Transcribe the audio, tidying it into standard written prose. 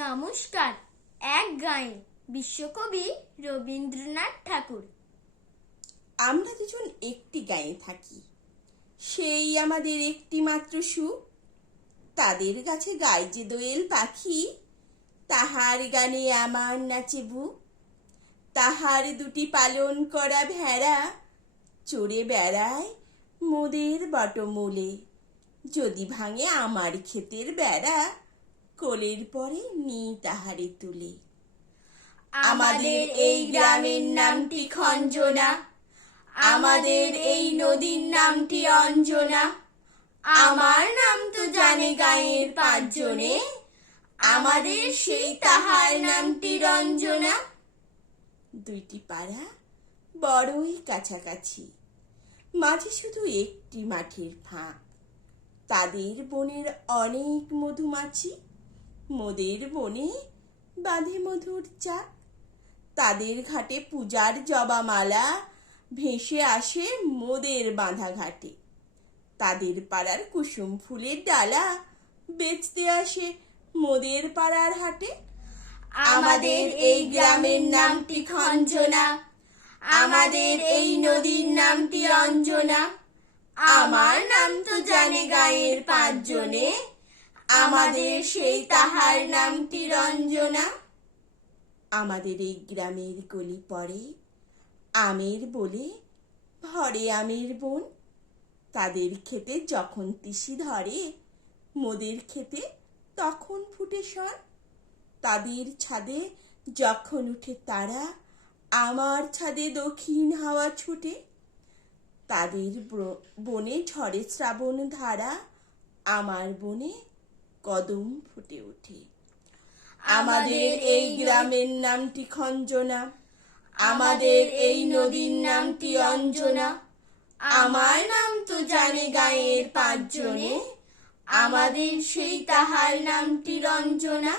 নমস্কার। এক গায়ে বিশ্বকবি রবীন্দ্রনাথ ঠাকুর। আমরা দুজন একটি গায়ে থাকি, সেই আমাদের একটি মাত্র সুখ। তাদের কাছে গায় যে দোয়েল পাখি, তাহার গানে আমার নাচে বুক। তাহার দুটি পালন করা ভেড়া চড়ে বেড়ায় মোদের বটমূলে। যদি ভাঙে আমার ক্ষেতের বেড়া, কোলের পরে নি তাহারে তুলে। আমাদের এই গ্রামের নামটি খঞ্জনা, আমাদের এই নদীর নামটি অঞ্জনা। আমার নাম তো জানে গাঁয়ের পাঁচজনে, আমাদের সেই তাহার নামটি রঞ্জনা। দুইটি পাড়া বড়ই কাছাকাছি, মাঝে শুধু একটি মাঠের ফাঁক। তাদের বনের অনেক মধুমাছি, মোদের বনে বাঁধে মধুর চাক। তাদের ঘাটে পূজার জবামালা ভেসে আসে মোদের বাঁধা ঘাটে। তাদের পাড়ার কুসুম ফুলের ডালা বেচতে আসে মোদের পাড়ার হাটে। আমাদের এই গ্রামের নামটি খঞ্জনা, আমাদের এই নদীর নামটি অঞ্জনা। আমার নাম তো জানে গাঁয়ের পাঁচজনে, আমাদের সেই তাহার নামটি রঞ্জনা। আমাদের এই গ্রামের গলি পড়ে আমের বলে ভরে আমের বন। তাদের খেতে যখন তিসি ধরে, মোদের খেতে তখন ফুটে শন। তাদের ছাদে যখন উঠে তারা, আমার ছাদে দক্ষিণ হাওয়া ছুটে। তাদের বনে ঝরে শ্রাবণ ধারা, আমার বনে কদম ফুটে ওঠে। আমাদের এই গ্রামের নামটি খঞ্জনা, আমাদের এই নদীর নামটি অঞ্জনা। আমার নাম তো জানে গাঁয়ের পাঁচজনে, আমাদের সেই তাহার নামটি রঞ্জনা।